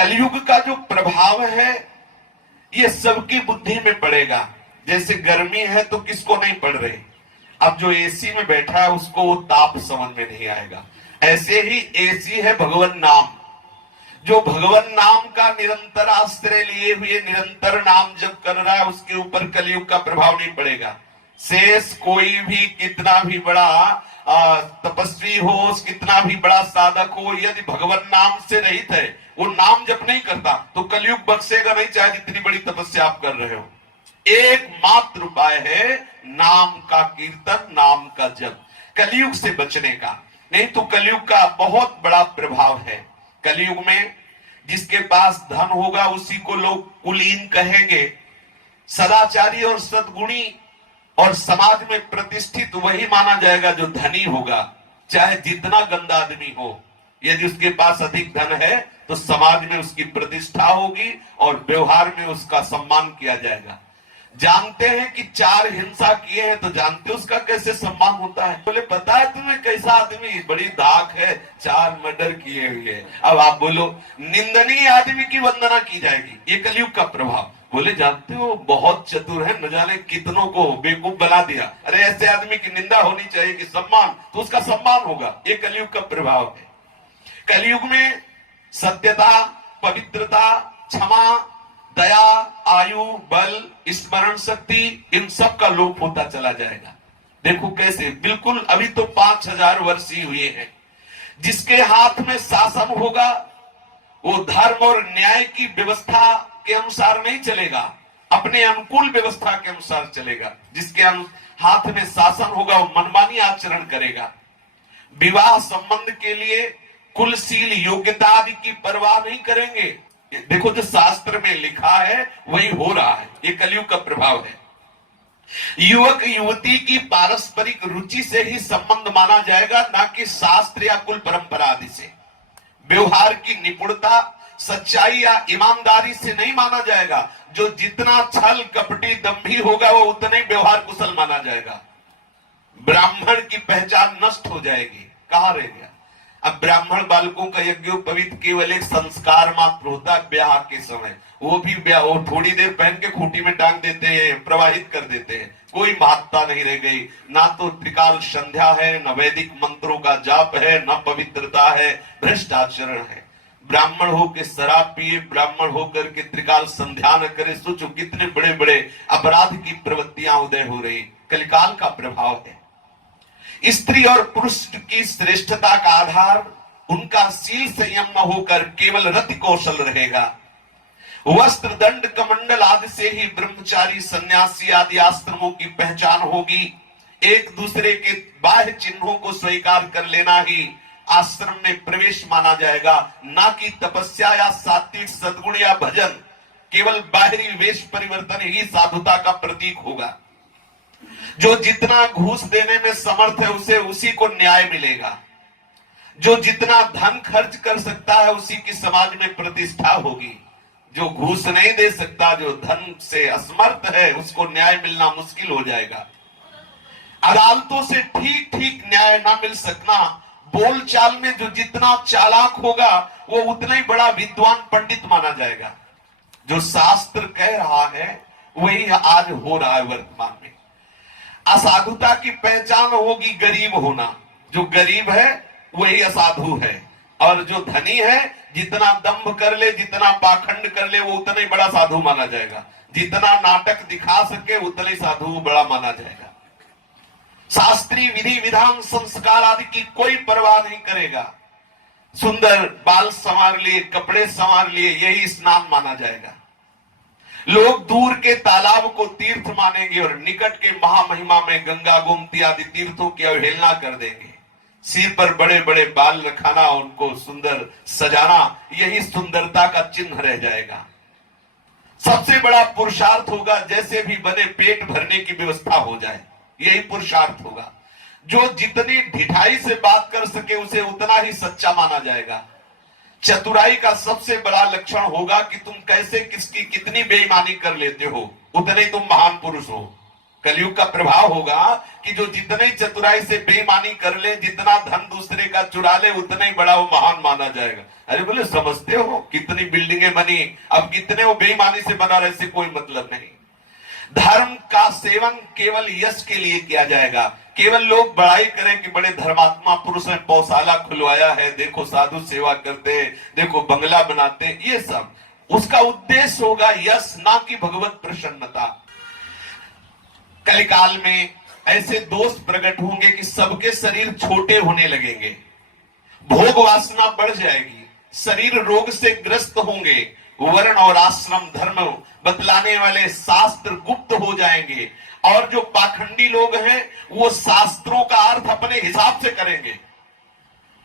कलयुग का जो प्रभाव है ये सबकी बुद्धि में पड़ेगा। जैसे गर्मी है तो किसको नहीं पड़ रही, अब जो एसी में बैठा है उसको वो ताप समझ में नहीं आएगा। ऐसे ही एसी है भगवान नाम। जो भगवान नाम का निरंतर आश्रय लिए हुए निरंतर नाम जप कर रहा है उसके ऊपर कलयुग का प्रभाव नहीं पड़ेगा। शेष कोई भी कितना भी बड़ा तपस्वी हो, कितना भी बड़ा साधक हो, यदि भगवान नाम से रहित है, वो नाम जप नहीं करता तो कलयुग बख्शेगा नहीं, चाहे जितनी बड़ी तपस्या आप कर रहे हो। एकमात्र उपाय है नाम का कीर्तन, नाम का जप, कलयुग से बचने का। नहीं तो कलयुग का बहुत बड़ा प्रभाव है। कलयुग में जिसके पास धन होगा उसी को लोग कुलीन कहेंगे। सदाचारी और सद्गुणी और समाज में प्रतिष्ठित वही माना जाएगा जो धनी होगा, चाहे जितना गंदा आदमी हो। यदि उसके पास अधिक धन है तो समाज में उसकी प्रतिष्ठा होगी और व्यवहार में उसका सम्मान किया जाएगा। जानते हैं कि 4 हिंसा किए हैं तो जानते उसका कैसे सम्मान होता है। बोले पता है तुम्हें कैसा आदमी, बड़ी धाक है, 4 मर्डर किए हुए। अब आप बोलो निंदनीय आदमी की वंदना की जाएगी, ये कलयुग का प्रभाव। बोले जानते हो बहुत चतुर है, न जाने कितनों को बेवकूफ बना दिया। अरे ऐसे आदमी की निंदा होनी चाहिए कि सम्मान, तो उसका सम्मान होगा। ये कलयुग का प्रभाव है। कलयुग में सत्यता, पवित्रता, क्षमा, दया, आयु, बल, स्मरण शक्ति, इन सब का लोप होता चला जाएगा। देखो कैसे, बिल्कुल अभी तो 5000 वर्ष ही हुए हैं। जिसके हाथ में शासन होगा वो धर्म और न्याय की व्यवस्था के अनुसार नहीं चलेगा, अपने अनुकूल व्यवस्था के अनुसार चलेगा। जिसके हाथ में शासन होगा वो मनमानी आचरण करेगा। विवाह संबंध के लिए कुलशील योग्यता आदि की परवाह नहीं करेंगे। देखो जो शास्त्र में लिखा है वही हो रहा है, ये कलयुग का प्रभाव है। युवक युवती की पारस्परिक रुचि से ही संबंध माना जाएगा, ना कि शास्त्र या कुल परंपरा आदि से। व्यवहार की निपुणता, सच्चाई या ईमानदारी से नहीं माना जाएगा। जो जितना छल कपटी दंभी होगा वो उतना ही व्यवहार कुशल माना जाएगा। ब्राह्मण की पहचान नष्ट हो जाएगी। कहां रह गया अब ब्राह्मण बालकों का यज्ञोपवीत केवल एक संस्कार मात्र होता है ब्याह के समय। वो भी वो थोड़ी देर पहन के खूंटी में टांग देते हैं, प्रवाहित कर देते हैं। कोई महत्ता नहीं रह गई। ना तो त्रिकाल संध्या है, न वैदिक मंत्रों का जाप है, न पवित्रता है, भ्रष्ट आचरण है। ब्राह्मण होकर शराब पिए, ब्राह्मण होकर के त्रिकाल संध्या न करे, सोचो कितने बड़े बड़े अपराध की प्रवृत्तियां उदय हो रही। कलिकाल का प्रभाव है। स्त्री और पुरुष की श्रेष्ठता का आधार उनका शील संयम न होकर केवल रति कौशल रहेगा। वस्त्र, दंड, कमंडल आदि से ही ब्रह्मचारी, सन्यासी आदि आश्रमों की पहचान होगी। एक दूसरे के बाह्य चिन्हों को स्वीकार कर लेना ही आश्रम में प्रवेश माना जाएगा, ना कि तपस्या या सात्विक सद्गुण या भजन। केवल बाहरी वेश परिवर्तन ही साधुता का प्रतीक होगा। जो जितना घूस देने में समर्थ है उसे उसी को न्याय मिलेगा। जो जितना धन खर्च कर सकता है उसी की समाज में प्रतिष्ठा होगी। जो घूस नहीं दे सकता, जो धन से असमर्थ है, उसको न्याय मिलना मुश्किल हो जाएगा। अदालतों से ठीक ठीक न्याय ना मिल सकना। बोलचाल में जो जितना चालाक होगा वो उतना ही बड़ा विद्वान पंडित माना जाएगा। जो शास्त्र कह रहा है वही आज हो रहा है वर्तमान में। असाधुता की पहचान होगी गरीब होना। जो गरीब है वही असाधु है, और जो धनी है जितना दंभ कर ले, जितना पाखंड कर ले, वो उतना ही बड़ा साधु माना जाएगा। जितना नाटक दिखा सके उतना ही साधु बड़ा माना जाएगा। शास्त्रीय विधि विधान संस्कार आदि की कोई परवाह नहीं करेगा। सुंदर बाल संवार लिए, कपड़े संवार लिए, यही स्नान माना जाएगा। लोग दूर के तालाब को तीर्थ मानेंगे और निकट के महामहिमा में गंगा, गोमती आदि तीर्थों की अवहेलना कर देंगे। सिर पर बड़े बड़े बाल रखाना, उनको सुंदर सजाना, यही सुंदरता का चिन्ह रह जाएगा। सबसे बड़ा पुरुषार्थ होगा जैसे भी बने पेट भरने की व्यवस्था हो जाए, यही पुरुषार्थ होगा। जो जितनी ढिठाई से बात कर सके उसे उतना ही सच्चा माना जाएगा। चतुराई का सबसे बड़ा लक्षण होगा कि तुम कैसे किसकी कितनी बेईमानी कर लेते हो, उतने तुम महान पुरुष हो। कलयुग का प्रभाव होगा कि जो जितने चतुराई से बेईमानी कर ले, जितना धन दूसरे का चुरा ले, उतना ही बड़ा वो महान माना जाएगा। अरे बोले समझते हो कितनी बिल्डिंगें बनी, अब कितने वो बेईमानी से बना रहे, इससे कोई मतलब नहीं। धर्म का सेवन केवल यश के लिए किया जाएगा, केवल लोग बड़ाई करें कि बड़े धर्मात्मा पुरुष ने पौशाला खुलवाया है, देखो साधु सेवा करते हैं, देखो बंगला बनाते हैं, ये सब उसका उद्देश्य होगा यश, ना कि भगवत प्रसन्नता। कलिकाल में ऐसे दोष प्रकट होंगे कि सबके शरीर छोटे होने लगेंगे, भोग वासना बढ़ जाएगी, शरीर रोग से ग्रस्त होंगे, वर्ण और आश्रम धर्म बतलाने वाले शास्त्र गुप्त हो जाएंगे, और जो पाखंडी लोग हैं वो शास्त्रों का अर्थ अपने हिसाब से करेंगे।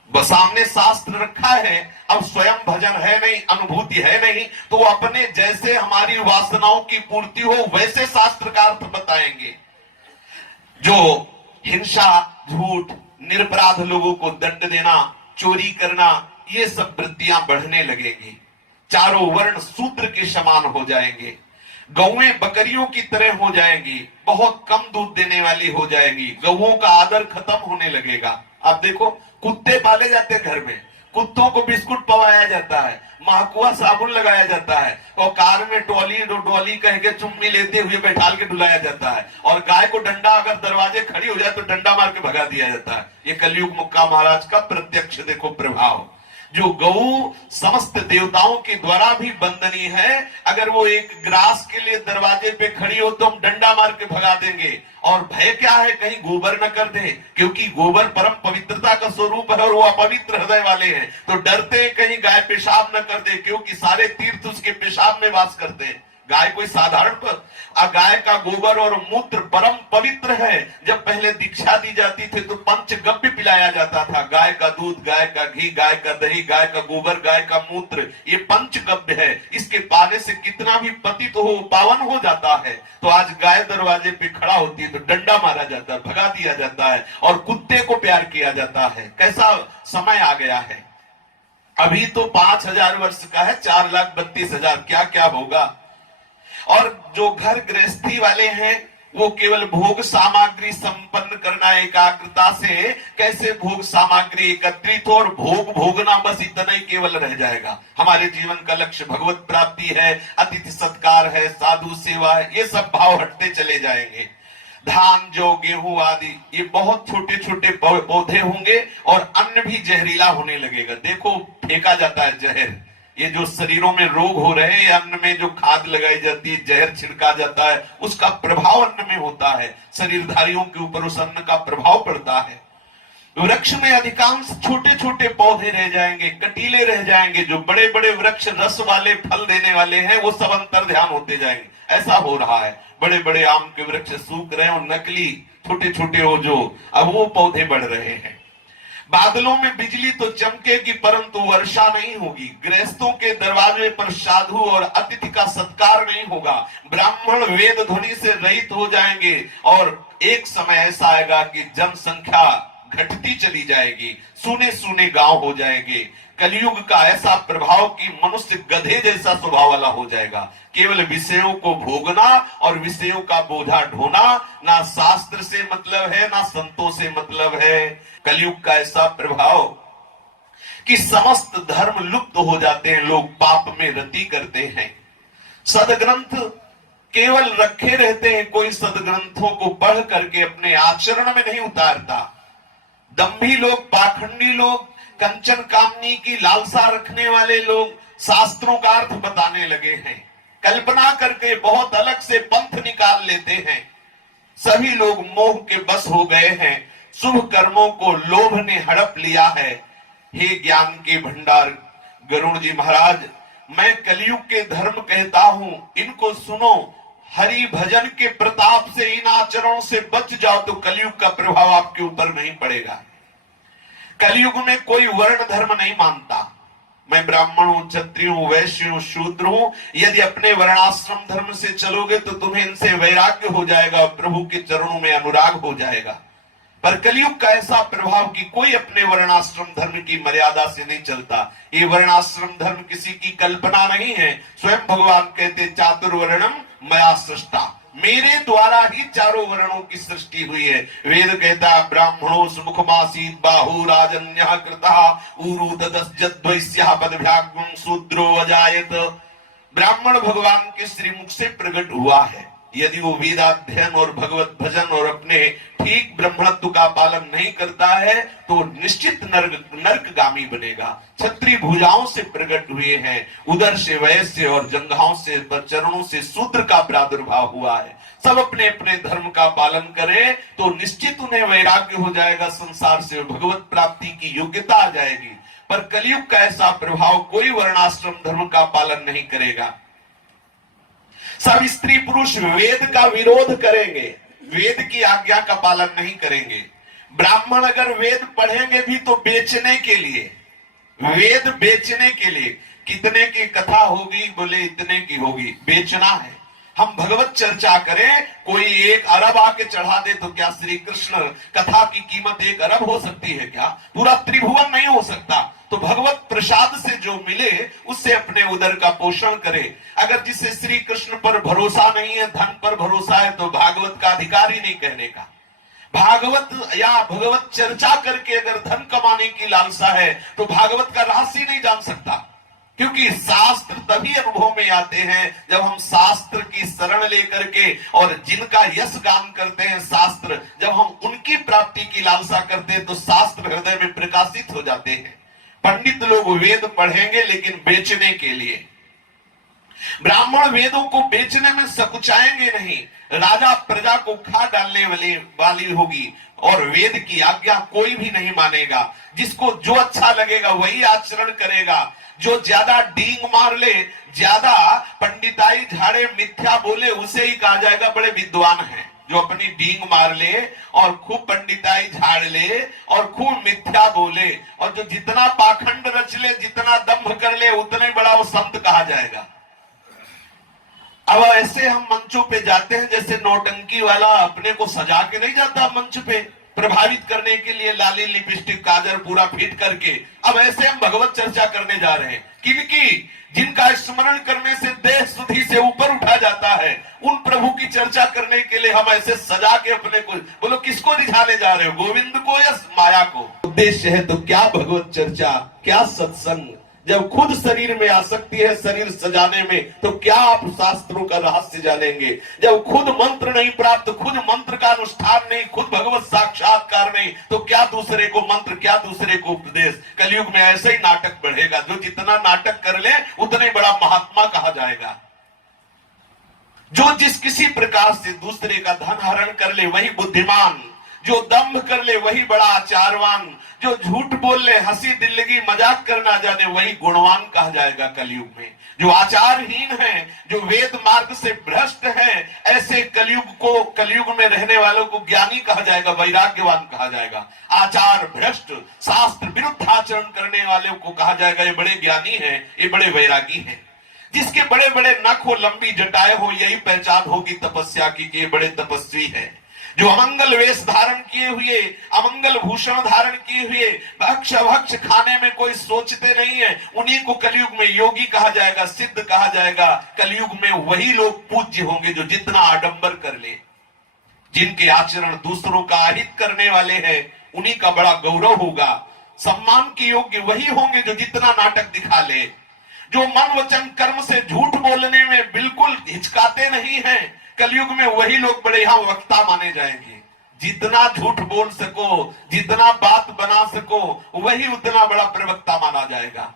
सामने शास्त्र रखा है, अब स्वयं भजन है नहीं, अनुभूति है नहीं, तो वो अपने जैसे हमारी वासनाओं की पूर्ति हो वैसे शास्त्र का अर्थ बताएंगे। जो हिंसा, झूठ, निरपराध लोगों को दंड देना, चोरी करना, ये सब वृत्तियां बढ़ने लगेंगी। चारों वर्ण शूद्र के समान हो जाएंगे, गौएं बकरियों की तरह हो जाएंगी, बहुत कम दूध देने वाली हो जाएंगी, गौओं का आदर खत्म होने लगेगा। आप देखो कुत्ते पाले जाते हैं घर में, कुत्तों को बिस्कुट पवाया जाता है, महकुआ साबुन लगाया जाता है, और कार में डॉली कह के चुम्मी लेते हुए बैठाल के डुलाया जाता है, और गाय को डंडा अगर दरवाजे खड़ी हो जाए तो डंडा मार के भगा दिया जाता है। ये कलयुग मुक्का महाराज का प्रत्यक्ष देखो प्रभाव। जो गऊ समस्त देवताओं के द्वारा भी वंदनीय है, अगर वो एक ग्रास के लिए दरवाजे पे खड़ी हो तो हम डंडा मार के भगा देंगे। और भय क्या है, कहीं गोबर न कर दे, क्योंकि गोबर परम पवित्रता का स्वरूप है और वो अपवित्र हृदय वाले हैं, तो डरते हैं कहीं गाय पेशाब न कर दे, क्योंकि सारे तीर्थ उसके पेशाब में वास करते हैं। गाय कोई साधारण गाय का गोबर और मूत्र परम पवित्र है। जब पहले दीक्षा दी जाती थी तो पंचगव्य पिलाया जाता था, गाय का दूध, गाय का घी, गाय का दही, गाय का गोबर, गाय का मूत्र, ये पंचगव्य है। इसके पाने से कितना भी पतित हो पावन हो जाता है। तो आज गाय दरवाजे पे खड़ा होती है तो डंडा मारा जाता है, भगा दिया जाता है, और कुत्ते को प्यार किया जाता है। कैसा समय आ गया है। अभी तो 5,000 वर्ष का है, 4,32,000, क्या क्या होगा। और जो घर गृहस्थी वाले हैं वो केवल भोग सामग्री संपन्न करना, एकाग्रता से कैसे भोग सामग्री एकत्रित हो और भोग भोगना, बस इतना ही केवल रह जाएगा। हमारे जीवन का लक्ष्य भगवत प्राप्ति है, अतिथि सत्कार है, साधु सेवा है, ये सब भाव हटते चले जाएंगे। धान, जौ, गेहूं आदि ये बहुत छोटे छोटे पौधे होंगे और अन्न भी जहरीला होने लगेगा। देखो फेंका जाता है जहर, ये जो शरीरों में रोग हो रहे हैं, अन्न में जो खाद लगाई जाती है, जहर छिड़का जाता है, उसका प्रभाव अन्न में होता है, शरीरधारियों के ऊपर उस अन्न का प्रभाव पड़ता है। वृक्ष में अधिकांश छोटे छोटे पौधे रह जाएंगे, कटीले रह जाएंगे। जो बड़े बड़े वृक्ष रस वाले फल देने वाले हैं वो सब अंतर ध्यान होते जाएंगे। ऐसा हो रहा है, बड़े बड़े आम के वृक्ष सूख रहे हैं और नकली छोटे छोटे हो जो अब वो पौधे बढ़ रहे हैं। बादलों में बिजली तो चमकेगी परंतु वर्षा नहीं होगी। गृहस्थों के दरवाजे पर साधु और अतिथि का सत्कार नहीं होगा। ब्राह्मण वेद ध्वनि से रहित हो जाएंगे और एक समय ऐसा आएगा कि जनसंख्या घटती चली जाएगी, सूने सूने गांव हो जाएंगे। कलयुग का ऐसा प्रभाव कि मनुष्य गधे जैसा स्वभाव वाला हो जाएगा, केवल विषयों को भोगना और विषयों का बोझा ढोना, ना शास्त्र से मतलब है ना संतों से मतलब है। कलयुग का ऐसा प्रभाव कि समस्त धर्म लुप्त हो जाते हैं, लोग पाप में रति करते हैं। सदग्रंथ केवल रखे रहते हैं, कोई सदग्रंथों को पढ़ करके अपने आचरण में नहीं उतारता। दंभी लोग, पाखंडी लोग, कंचन कामनी की लालसा रखने वाले लोग शास्त्रों का अर्थ बताने लगे हैं, कल्पना करके बहुत अलग से पंथ निकाल लेते हैं। सभी लोग मोह के बस हो गए हैं, शुभ कर्मों को लोभ ने हड़प लिया है। हे ज्ञान के भंडार गरुण जी महाराज, मैं कलयुग के धर्म कहता हूं, इनको सुनो। हरि भजन के प्रताप से इन आचरणों से बच जाओ तो कलयुग का प्रभाव आपके ऊपर नहीं पड़ेगा। कलयुग में कोई वर्ण धर्म नहीं मानता। मैं ब्राह्मण हूं, क्षत्रिय हूं, वैश्य हूं, शूद्र हूं, यदि अपने वर्णाश्रम धर्म से चलोगे तो तुम्हें इनसे वैराग्य हो जाएगा और प्रभु के चरणों में अनुराग हो जाएगा। पर कलयुग का ऐसा प्रभाव कि कोई अपने वर्णाश्रम धर्म की मर्यादा से नहीं चलता। ये वर्णाश्रम धर्म किसी की कल्पना नहीं है, स्वयं भगवान कहते चातुर्वर्णम मया सृष्टा, मेरे द्वारा ही चारों वर्णों की सृष्टि हुई है। वेद कहता है ब्राह्मणों सुमुखमासीत बाहु राजन्यः कृतः ऊरु तदस्यद्वैस्यः पदभ्यागुं शूद्रो अजायत। ब्राह्मण भगवान के श्रीमुख से प्रकट हुआ है। यदि वो वेदाध्ययन और भगवत भजन और अपने ठीक ब्रह्मत्व का पालन नहीं करता है तो निश्चित नरकगामी बनेगा। क्षत्रिय भुजाओं से प्रकट हुए हैं, उदर से वैश्य और जंघाओं से चरणों से शूद्र का प्रादुर्भाव हुआ है। सब अपने अपने धर्म का पालन करें तो निश्चित उन्हें वैराग्य हो जाएगा, संसार से भगवत प्राप्ति की योग्यता आ जाएगी। पर कलयुग का ऐसा प्रभाव, कोई वर्णाश्रम धर्म का पालन नहीं करेगा। सब स्त्री पुरुष वेद का विरोध करेंगे, वेद की आज्ञा का पालन नहीं करेंगे। ब्राह्मण अगर वेद पढ़ेंगे भी तो बेचने के लिए, वेद बेचने के लिए। कितने की कथा होगी, बोले इतने की होगी, बेचना है। हम भगवत चर्चा करें, कोई 1 अरब आके चढ़ा दे तो क्या श्री कृष्ण कथा की कीमत 1 अरब हो सकती है क्या? पूरा त्रिभुवन नहीं हो सकता। तो भगवत प्रसाद से जो मिले उससे अपने उदर का पोषण करे। अगर जिसे श्री कृष्ण पर भरोसा नहीं है, धन पर भरोसा है, तो भागवत का अधिकार ही नहीं कहने का। भागवत या भगवत चर्चा करके अगर धन कमाने की लालसा है तो भागवत का रहस्य नहीं जान सकता। क्योंकि शास्त्र तभी अनुभव में आते हैं जब हम शास्त्र की शरण लेकर के, और जिनका यश गान करते हैं शास्त्र, जब हम उनकी प्राप्ति की लालसा करते हैं तो शास्त्र हृदय में प्रकाशित हो जाते हैं। पंडित लोग वेद पढ़ेंगे लेकिन बेचने के लिए। ब्राह्मण वेदों को बेचने में सकुचाएंगे नहीं। राजा प्रजा को खा डालने वाली होगी और वेद की आज्ञा कोई भी नहीं मानेगा। जिसको जो अच्छा लगेगा वही आचरण करेगा। जो ज्यादा डींग मार ले, ज्यादा पंडिताई झाड़े, मिथ्या बोले, उसे ही कहा जाएगा बड़े विद्वान हैं। जो अपनी डींग मार ले और खूब पंडिताई झाड़ ले और खूब मिथ्या बोले, और जो जितना पाखंड रच ले, जितना दम्भ कर ले, उतना ही बड़ा वो संत कहा जाएगा। अब ऐसे हम मंचों पे जाते हैं जैसे नौटंकी वाला अपने को सजा के नहीं जाता मंच पे, प्रभावित करने के लिए लाली लिपस्टिक काजल पूरा फिट करके। अब ऐसे हम भगवत चर्चा करने जा रहे हैं। किनकी? जिनका स्मरण करने से देह सुधि से ऊपर उठा जाता है, उन प्रभु की चर्चा करने के लिए हम ऐसे सजा के अपने को, बोलो किसको रिझाने जा रहे हो, गोविंद को या माया को? उद्देश्य है तो क्या भगवत चर्चा, क्या सत्संग। जब खुद शरीर में आसक्ति है शरीर सजाने में, तो क्या आप शास्त्रों का रहस्य जानेंगे? जब खुद मंत्र नहीं प्राप्त, खुद मंत्र का अनुष्ठान नहीं, खुद भगवत साक्षात्कार नहीं, तो क्या दूसरे को मंत्र, क्या दूसरे को उपदेश। कलयुग में ऐसे ही नाटक बढ़ेगा। जो जितना नाटक कर ले उतना ही बड़ा महात्मा कहा जाएगा। जो जिस किसी प्रकार से दूसरे का धन हरण कर ले वही बुद्धिमान, जो दम्भ कर ले वही बड़ा आचारवान, जो झूठ बोल ले, हंसी दिल्लगी मजाक करना जाने वही गुणवान कहा जाएगा कलयुग में। जो आचारहीन है, जो वेद मार्ग से भ्रष्ट है, ऐसे कलयुग में रहने वालों को ज्ञानी कहा जाएगा, वैराग्यवान कहा जाएगा। आचार भ्रष्ट, शास्त्र विरुद्ध आचरण करने वाले को कहा जाएगा ये बड़े ज्ञानी है, ये बड़े वैरागी है। जिसके बड़े बड़े नख हो, लंबी जटाएं हो, यही पहचान होगी तपस्या की कि ये बड़े तपस्वी है। जो अमंगल वेश धारण किए हुए, अमंगल भूषण धारण किए हुए, भक्ष अभक्ष खाने में कोई सोचते नहीं है, उन्हीं को कलयुग में योगी कहा जाएगा, सिद्ध कहा जाएगा। कलयुग में वही लोग पूज्य होंगे जो जितना आडंबर कर ले, जिनके आचरण दूसरों का अहित करने वाले हैं, उन्हीं का बड़ा गौरव होगा। सम्मान के योग्य वही होंगे जो जितना नाटक दिखा ले। जो मन वचन कर्म से झूठ बोलने में बिल्कुल हिचकाते नहीं है, कलयुग में वही लोग बड़े यहां वक्ता माने जाएंगे। जितना झूठ बोल सको, जितना बात बना सको, वही उतना बड़ा प्रवक्ता माना जाएगा।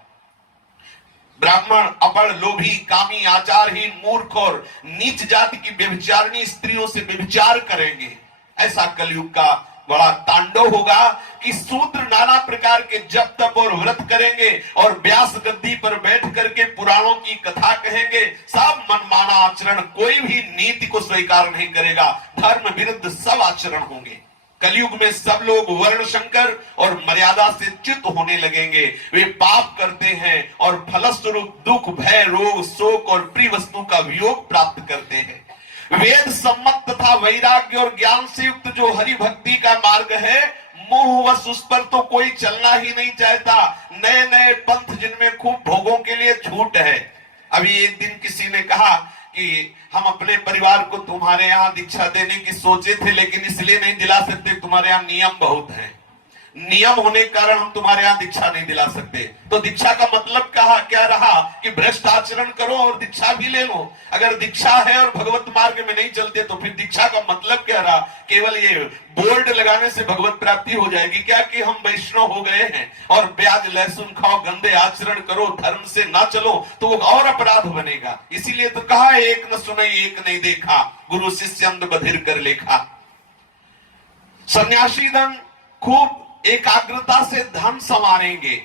ब्राह्मण अपड़, लोभी, कामी, आचारहीन, मूर्ख और नीच जाति की व्यभिचारिणी स्त्रियों से व्यभिचार करेंगे। ऐसा कलयुग का बड़ा तांडव होगा कि शूद्र नाना प्रकार के जप तप और व्रत करेंगे और व्यास गद्दी पर बैठ करके पुराणों की कथा कहेंगे। सब मनमाना आचरण, कोई भी नीति को स्वीकार नहीं करेगा। धर्म विरुद्ध सब आचरण होंगे। कलयुग में सब लोग वर्ण संकर और मर्यादा से च्युत होने लगेंगे। वे पाप करते हैं और फलस्वरूप दुख, भय, रोग, शोक और प्रिय वस्तु का वियोग प्राप्त करते हैं। वेद सम्मत तथा वैराग्य और ज्ञान से युक्त जो हरि भक्ति का मार्ग है, मोहवश उस पर तो कोई चलना ही नहीं चाहता। नए नए पंथ जिनमें खूब भोगों के लिए छूट है। अभी एक दिन किसी ने कहा कि कि हम अपने परिवार को तुम्हारे यहाँ दीक्षा देने की सोचे थे, लेकिन इसलिए नहीं दिला सकते, तुम्हारे यहाँ नियम बहुत हैं, नियम होने के कारण हम तुम्हारे यहाँ दीक्षा नहीं दिला सकते। तो दीक्षा का मतलब क्या रहा कि भ्रष्ट आचरण करो और दीक्षा भी ले लो। अगर दीक्षा है और भगवत मार्ग में नहीं चलते तो फिर दीक्षा का मतलब क्या रहा? केवल ये बोर्ड लगाने से भगवत प्राप्ति हो जाएगी क्या कि हम वैष्णव हो गए हैं और प्याज लहसुन खाओ, गंदे आचरण करो, धर्म से ना चलो तो वो और अपराध बनेगा। इसीलिए तो कहा, एक न सुने एक नहीं देखा, गुरु शिष्य अंध बधिर कर लेखा। सन्यासी धन खूब एकाग्रता से धन संवारेंगे।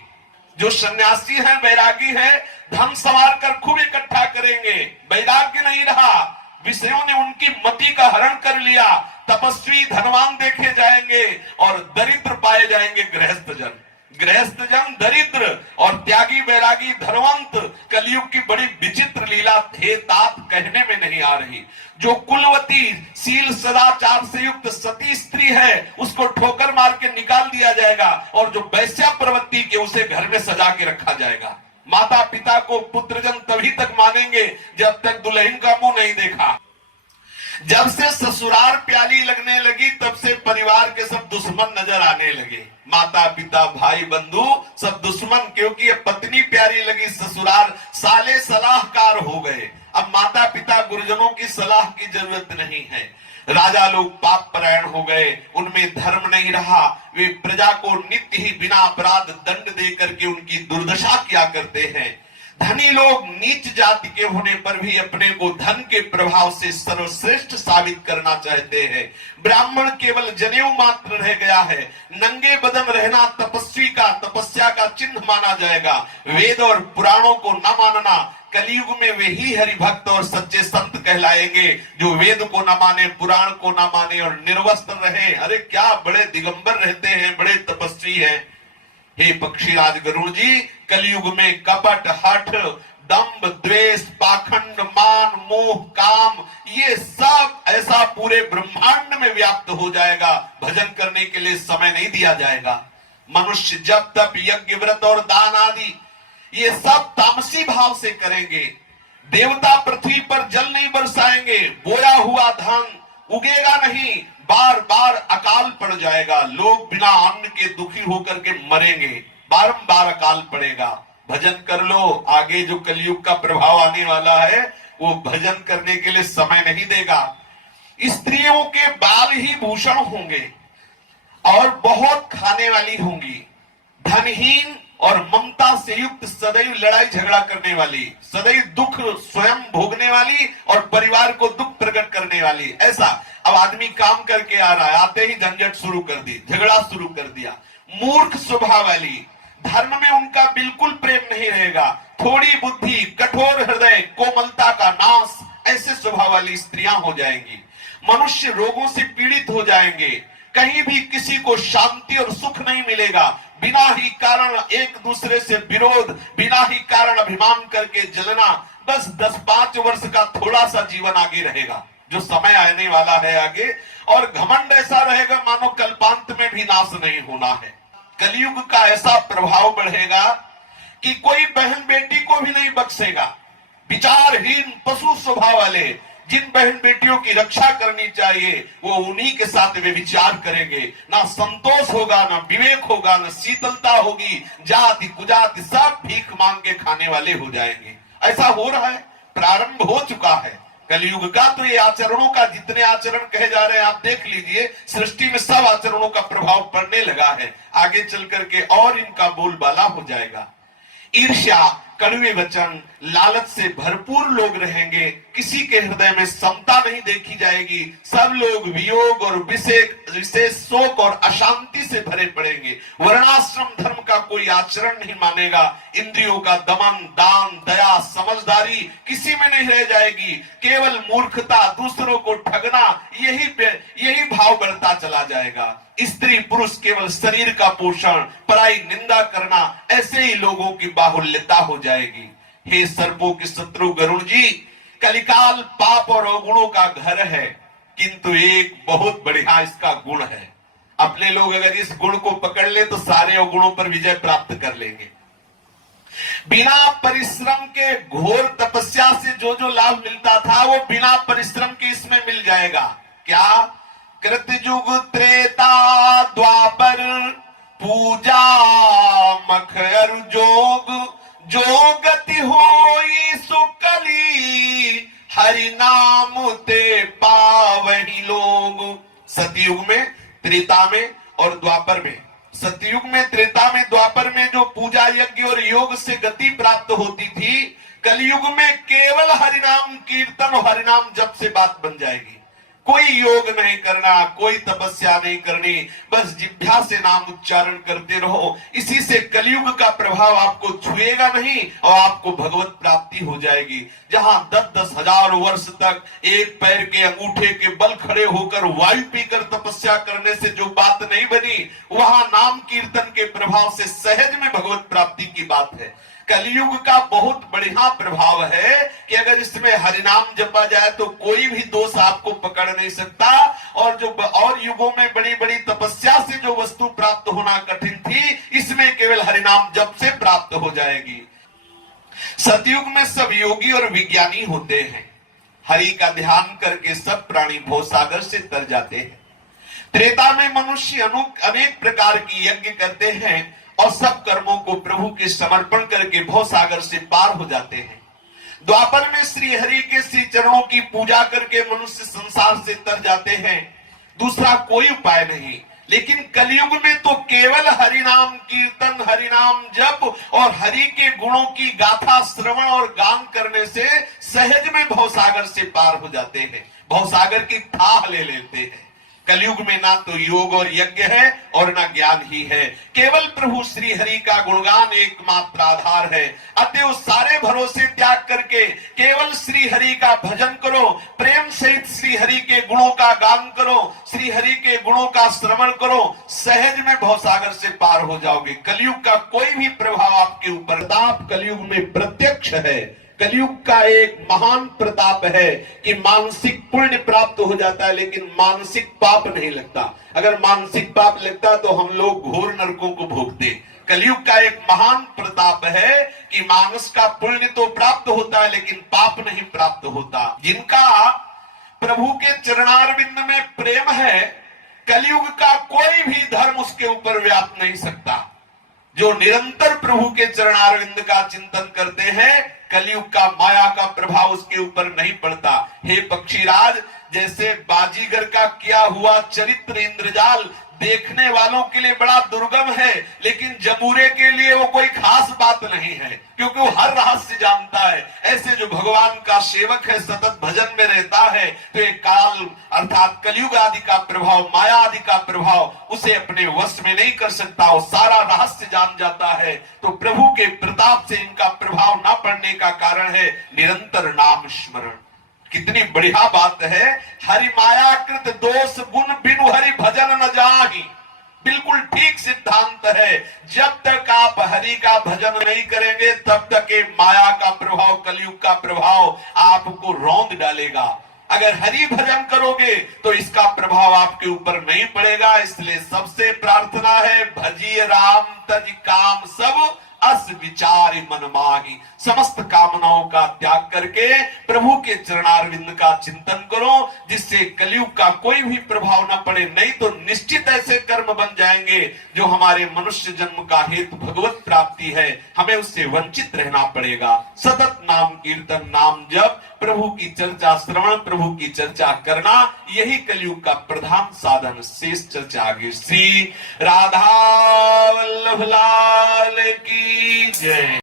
जो सन्यासी हैं, वैरागी हैं, धन संवार कर खूब इकट्ठा करेंगे। वैराग्य नहीं रहा, विषयों ने उनकी मति का हरण कर लिया। तपस्वी धनवान देखे जाएंगे और दरिद्र पाए जाएंगे गृहस्थ जन। गृहस्थ जन दरिद्र और त्यागी वैरागी धनवंत। कलयुग की बड़ी विचित्र लीला थे तात कहने में नहीं आ रही। जो कुलवती शील सदाचार से युक्त सती स्त्री है उसको ठोकर मार के निकाल दिया जाएगा और जो वैश्या प्रवृत्ति के उसे घर में सजा के रखा जाएगा। माता पिता को पुत्रजन तभी तक मानेंगे जब तक दुल्हन का मुंह नहीं देखा। जब से ससुराल प्याली लगने लगी तब से परिवार के सब दुश्मन नजर आने लगे। माता पिता भाई बंधु सब दुश्मन, क्योंकि अब पत्नी प्यारी लगी, ससुराल साले सलाहकार हो गए। अब माता पिता गुरुजनों की सलाह की जरूरत नहीं है। राजा लोग पाप परायण हो गए, उनमें धर्म नहीं रहा। वे प्रजा को नित्य ही बिना अपराध दंड दे करके उनकी दुर्दशा किया करते हैं। धनी लोग नीच जाति के होने पर भी अपने को धन के प्रभाव से सर्वश्रेष्ठ साबित करना चाहते हैं। ब्राह्मण केवल जनेऊ मात्र रह गया है। नंगे बदन रहना तपस्वी का तपस्या का चिन्ह माना जाएगा। वेद और पुराणों को न मानना, कलयुग में वे ही हरिभक्त और सच्चे संत कहलाएंगे जो वेद को न माने, पुराण को न माने और निर्वस्त्र रहे। अरे क्या बड़े दिगंबर रहते हैं, बड़े तपस्वी हैं। हे पक्षीराज गरुड़ जी, कलयुग में कपट, हठ, दंभ, द्वेष, पाखंड, मान, मोह, काम, ये सब ऐसा पूरे ब्रह्मांड में व्याप्त हो जाएगा, भजन करने के लिए समय नहीं दिया जाएगा। मनुष्य जब तप, यज्ञ, व्रत और दान आदि ये सब तामसी भाव से करेंगे। देवता पृथ्वी पर जल नहीं बरसाएंगे, बोया हुआ धान उगेगा नहीं, बार बार अकाल पड़ जाएगा। लोग बिना अन्न के दुखी होकर के मरेंगे, बारंबार अकाल पड़ेगा। भजन कर लो, आगे जो कलयुग का प्रभाव आने वाला है वो भजन करने के लिए समय नहीं देगा। स्त्रियों के बाल ही भूषण होंगे और बहुत खाने वाली होंगी। धनहीन और ममता से युक्त, सदैव लड़ाई झगड़ा करने वाली, सदैव दुख स्वयं भोगने वाली और परिवार को दुख प्रकट करने वाली। ऐसा अब आदमी काम करके आ रहा है, आते ही झंझट शुरू कर दी, झगड़ा शुरू कर दिया। मूर्ख स्वभाव वाली, धर्म में उनका बिल्कुल प्रेम नहीं रहेगा। थोड़ी बुद्धि, कठोर हृदय, कोमलता का नाश, ऐसे स्वभाव वाली स्त्रियां हो जाएंगी। मनुष्य रोगों से पीड़ित हो जाएंगे। कहीं भी किसी को शांति और सुख नहीं मिलेगा। बिना ही कारण एक दूसरे से विरोध, बिना ही कारण अभिमान करके जलना। बस 10-5 वर्ष का थोड़ा सा जीवन आगे रहेगा, जो समय आने वाला है आगे, और घमंड ऐसा रहेगा मानो कल्पांत में भी नाश नहीं होना है। कलयुग का ऐसा प्रभाव बढ़ेगा कि कोई बहन बेटी को भी नहीं बख्शेगा। विचारहीन पशु स्वभाव वाले, जिन बहन बेटियों की रक्षा करनी चाहिए वो उन्हीं के साथ वे विचार करेंगे। ना संतोष होगा, ना विवेक होगा, ना शीतलता होगी। जाति कुजाति सब भीख मांग के खाने वाले हो जाएंगे। ऐसा हो रहा है, प्रारंभ हो चुका है कलयुग का। तो ये आचरणों का, जितने आचरण कहे जा रहे हैं आप देख लीजिए, सृष्टि में सब आचरणों का प्रभाव पड़ने लगा है। आगे चल करके और इनका बोलबाला हो जाएगा। ईर्ष्या, कड़वे वचन, लालच से भरपूर लोग रहेंगे। किसी के हृदय में समता नहीं देखी जाएगी। सब लोग वियोग और विशेष शोक और अशांति से भरे पड़ेंगे। वर्णाश्रम धर्म का कोई आचरण नहीं मानेगा। इंद्रियों का दमन, दान, दया, समझदारी किसी में नहीं रह जाएगी। केवल मूर्खता, दूसरों को ठगना, यही भाव बढ़ता चला जाएगा। स्त्री पुरुष केवल शरीर का पोषण, पराई निंदा करना, ऐसे ही लोगों की बाहुल्यता हो जाएगी। हे सर्पों के शत्रु गरुड़ जी, कलिकाल पाप और अवगुणों का घर है, किंतु एक बहुत बढ़िया इसका गुण है। अपने लोग अगर इस गुण को पकड़ ले तो सारे अवगुणों पर विजय प्राप्त कर लेंगे। बिना परिश्रम के घोर तपस्या से जो जो लाभ मिलता था वो बिना परिश्रम के इसमें मिल जाएगा। क्या? कृतयुग त्रेता द्वापर पूजा मख अरु जोग, जो गति होई सुकली हरि नाम ते पावहि लोग। सतयुग में, त्रेता में और द्वापर में, सतयुग में, त्रेता में, द्वापर में जो पूजा यज्ञ और योग से गति प्राप्त होती थी, कलयुग में केवल हरिनाम कीर्तन और हरिनाम जप से बात बन जाएगी। कोई योग नहीं करना, कोई तपस्या नहीं करनी, बस जिह्वा से नाम उच्चारण करते रहो। इसी से कलयुग का प्रभाव आपको छुएगा नहीं और आपको भगवत प्राप्ति हो जाएगी। जहां 10-10 हजार वर्ष तक एक पैर के अंगूठे के बल खड़े होकर वायु पीकर तपस्या करने से जो बात नहीं बनी, वहां नाम कीर्तन के प्रभाव से सहज में भगवत प्राप्ति की बात है। कलयुग का बहुत बढ़िया प्रभाव है कि अगर इसमें हरिनाम जपा जाए तो कोई भी दोष आपको पकड़ नहीं सकता। और जो और युगों में बड़ी बड़ी तपस्या से जो वस्तु प्राप्त होना कठिन थी, इसमें केवल हरिनाम जप से प्राप्त हो जाएगी। सतयुग में सब योगी और विज्ञानी होते हैं। हरि का ध्यान करके सब प्राणी भवसागर से तर जाते हैं। त्रेता में मनुष्य अनेक प्रकार की यज्ञ करते हैं और सब कर्मों को प्रभु के समर्पण करके भवसागर से पार हो जाते हैं। द्वापर में श्री हरि के श्री चरणों की पूजा करके मनुष्य संसार से तर जाते हैं। दूसरा कोई उपाय नहीं। लेकिन कलयुग में तो केवल हरिनाम कीर्तन, हरिनाम जप और हरि के गुणों की गाथा श्रवण और गान करने से सहज में भवसागर से पार हो जाते हैं, भवसागर की थाह ले लेते हैं। कलयुग में ना तो योग और यज्ञ है और ना ज्ञान ही है, केवल प्रभु श्री हरि का गुणगान एकमात्र आधार है। अतएव सारे भरोसे त्याग करके केवल श्री हरि का भजन करो, प्रेम सहित श्री हरि के गुणों का गान करो, श्री हरि के गुणों का श्रवण करो, सहज में भवसागर से पार हो जाओगे। कलयुग का कोई भी प्रभाव आपके ऊपर, प्रताप कलयुग में प्रत्यक्ष है। कलयुग का एक महान प्रताप है कि मानसिक पुण्य प्राप्त हो जाता है लेकिन मानसिक पाप नहीं लगता। अगर मानसिक पाप लगता तो हम लोग घोर नरकों को भोगते। कलयुग का एक महान प्रताप है कि मानस का पुण्य तो प्राप्त होता है लेकिन पाप नहीं प्राप्त होता। जिनका प्रभु के चरणारविंद में प्रेम है, कलयुग का कोई भी धर्म उसके ऊपर व्याप नहीं सकता। जो निरंतर प्रभु के चरणारविंद का चिंतन करते हैं, कलयुग का माया का प्रभाव उसके ऊपर नहीं पड़ता। हे पक्षीराज, जैसे बाजीगर का किया हुआ चरित्र इंद्रजाल देखने वालों के लिए बड़ा दुर्गम है, लेकिन जबूरे के लिए वो कोई खास बात नहीं है क्योंकि वो हर रहस्य जानता है। ऐसे जो भगवान का सेवक है, सतत भजन में रहता है, तो ये काल अर्थात कलयुग आदि का प्रभाव, माया आदि का प्रभाव उसे अपने वश में नहीं कर सकता। वो सारा रहस्य जान जाता है। तो प्रभु के प्रताप से इनका प्रभाव न पड़ने का कारण है निरंतर नाम स्मरण। कितनी बढ़िया बात है। हरि माया कृत दोष गुण बिनु हरि भजन न जाहि। बिल्कुल ठीक सिद्धांत है। जब तक आप हरि का भजन नहीं करेंगे तब तक ये माया का प्रभाव, कलयुग का प्रभाव आपको रौंद डालेगा। अगर हरि भजन करोगे तो इसका प्रभाव आपके ऊपर नहीं पड़ेगा। इसलिए सबसे प्रार्थना है, भजिए राम तज काम सब अस विचार मन माही। समस्त कामनाओं का त्याग करके प्रभु के चरणारविंद का चिंतन करो, जिससे कलयुग का कोई भी प्रभाव न पड़े। नहीं तो निश्चित ऐसे कर्म बन जाएंगे जो हमारे मनुष्य जन्म का हेतु भगवत प्राप्ति है, हमें उससे वंचित रहना पड़ेगा। सतत नाम कीर्तन, नाम जप, प्रभु की चर्चा श्रवण, प्रभु की चर्चा करना, यही कलयुग का प्रधान साधन। शेष चर्चा आगे। श्री राधा वल्लभ लाल की जय।